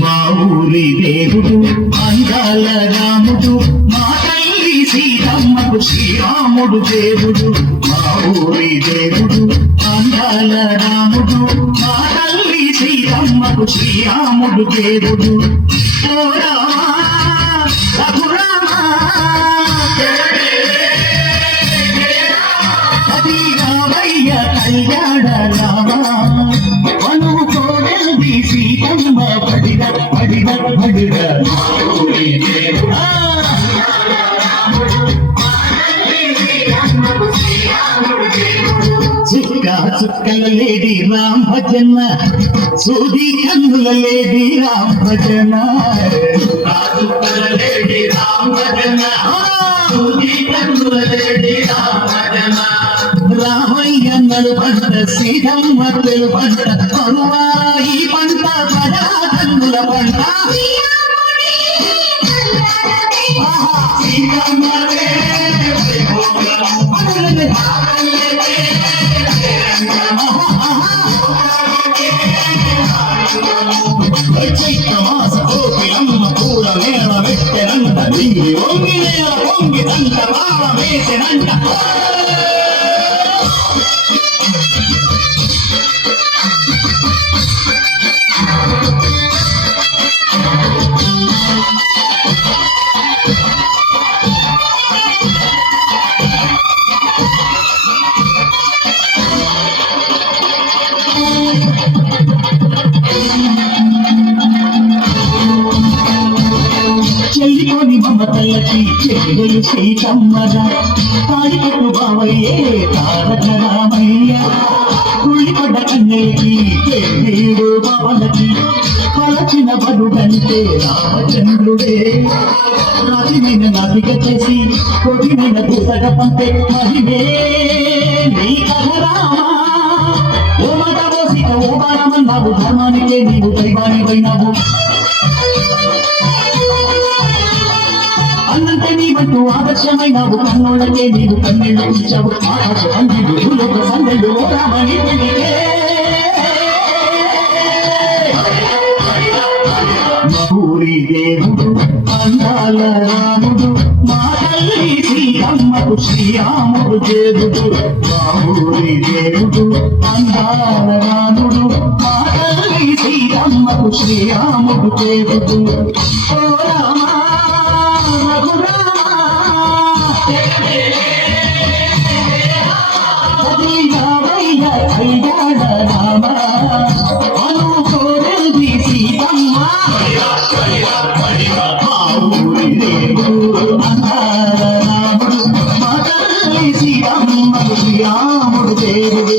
మా ఊరి దేవుడు అందాల రాముడు, మా తల్లి సీతమ్మకు శ్రీరాముడు దేవుడు. మా ఊరి దేవుడు అందాల రాముడు, మా తల్లి సీతమ్మకు శ్రీరాముడు దేవుడు. ఓ రామా రఘురామా అది రామయ్య కళ్యాణ రామా, మనువు కోడెల్ది సీతమ్మ పడిద పడిద పడిద. చుక్క చుక్కల లేడి రామ్ భజన, సూది కన్నుల లేడి రామ్ భజన. చుక్కల లేడి రామ్ భజన, సూది కన్నుల లేడి రామ్ భజన. రామయ్య నలుపంట సీతమ్మ తెలుపంట, కరువా ఈ పంట ప్రజా కన్నుల పంట. చైత్రమాస కోకిలమ్మ పూల మేళ పెట్టెనంట, దింగి వంగి నేల పొంగి దంట బావ వేసెనంట. చెల్లికోని మమతలకి చెల్లెలు సీతమ్మరా, తాడికట్టు బావయ్యే తారక రామయ్య. కుళ్ళిపడ్డ కన్నెలకి పెళ్ళీడు బావలకి, పలచిన బడుడంటే రామచంద్రుడే. రాతిమైన నాటిక చేసి కొడిమైన దూతగ పంపే మహిమే నీ కథ రామా. ఓ మాట ఓసిక ఓ బాణమన్నావు, ధర్మానికే నీవు దైవానివైనావు. అన్నంటే నీవంటూ ఆదర్శమైనావు, కన్నోళ్ళకే నీవు కన్నీళ్ళు ఇచ్చావు. ఆకాశ అందిడు భూలోక సందెళ్ళు ఓ రామని పెళ్ళికే. మా ఊరి దేవుడు అందాల రాముడు, మా తల్లి సీతమ్మకు శ్రీరాముడు దేవుడు. మా ఊరి దేవుడు అందాల రాముడు, మా తల్లి సీతమ్మకు శ్రీరాముడు దేవుడు. ఓ రామా శ్రీరాముడు దేవుడు.